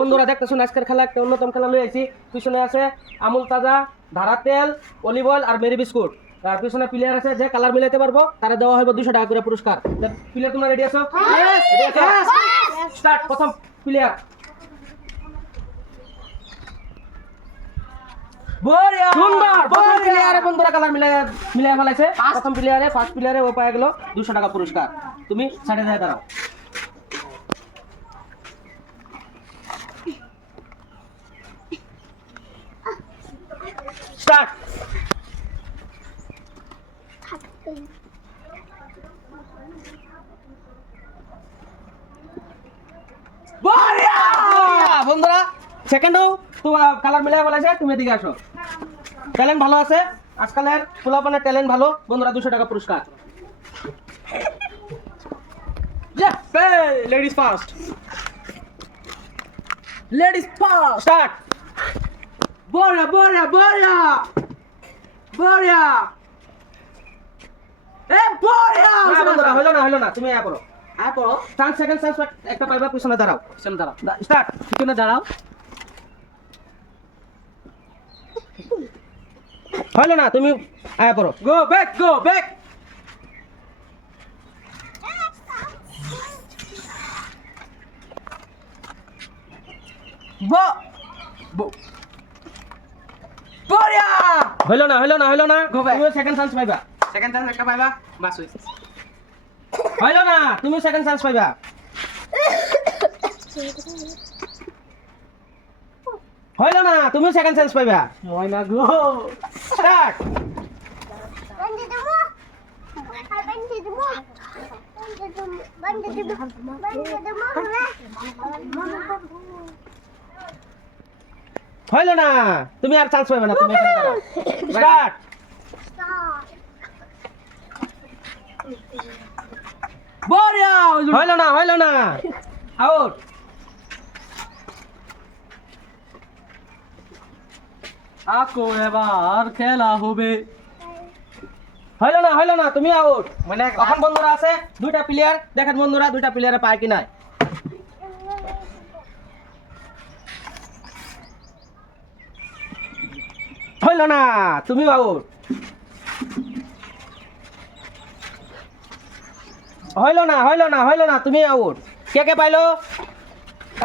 বন্ধুরা দেখতেছো আজকের খেলা একটা অন্যতম খেলা লই আইছি। পিছনে আছে আমুল তাজা, ধারা তেল, অলিভ অয়েল আর মেরি বিস্কুট। আর পিছনে প্লেয়ার আছে যে কালার মিলাইতে পারবো তারা দেওয়া হবে 200 টাকা করে পুরস্কার। প্লেয়ার তোমরা রেডি আছো? স্টার্ট। প্রথম প্লেয়ার সুন্দর। প্রথম প্লেয়ারে বন্ধুরা কালার মিলাই ফেলাইছে। প্রথম প্লেয়ারে ফার্স্ট প্লেয়ারে ও পায় গেল 200 টাকা পুরস্কার। তুমি সাইডে যায় দাঁড়াও। স্টার্ট। বন্ধুরা সেকেন্ডও তো কালার মিলাই বলেছে। তুমি এদিকে আসো। ট্যালেন্ট ভালো আছে আজকালের পোলাপানের, ট্যালেন্ট ভালো। বন্ধুরা 200 টাকা পুরস্কার। Ladies first. Ladies first. Start. বড়া বড়া বড়া বড়া এ বড়া। বন্ধুরা হলো না তুমি আয়া করো। আয়া করো। চান্স সেকেন্ড চান্স একটা পাইবা। পিছনে দাঁড়াও। পিছনে দাঁড়াও। স্টার্ট। পিছনে দাঁড়াও। হলো না তুমি আয়া করো। Go back go back. হইলো না তুমি সেকেন্ড চান্স পাইবা। সেকেন্ড চান্স একটা পাইবা বাস হইছে। হইলো না তুমি সেকেন্ড চান্স পাইবা। হইলো না তুমি সেকেন্ড চান্স পাইবা। হয় না গো। স্টার্ট। হইলো না তুমি আর চান্স পাইবে না। তুমি এখানে দাঁড়াও। স্টার্ট। বড়িয়া। হইলো না আউট। আকো এবার খেলা হবে। হইলো না তুমি আউট। মানে এখন বন্ধুরা আছে দুইটা প্লেয়ার। দেখেন বন্ধুরা দুইটা প্লেয়ারে পায় কি নাই। হইলো না তুমি আউট। হইলো না তুমি আউট। কে পাইলো?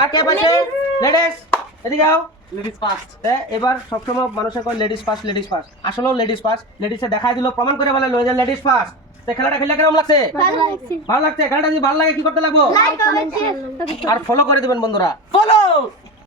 আর কে পাইছে? লেডিস এদিকে আও। Ladies first. এবার সবসময় মানুষে কয় লেডিস ফার্স্ট। আসলেও লেডিস ফার্স্ট। লেডিসে দেখাই দিল, প্রমাণ করে বলে লয়ে যায় লেডিস ফার্স্ট। খেলাটা খেলে কেমন লাগছে? ভালো লাগছে। খেলাটা যদি ভালো লাগে কি করতে লাগবো? লাইক কমেন্ট আর ফলো করে দিবেন বন্ধুরা। ফলো।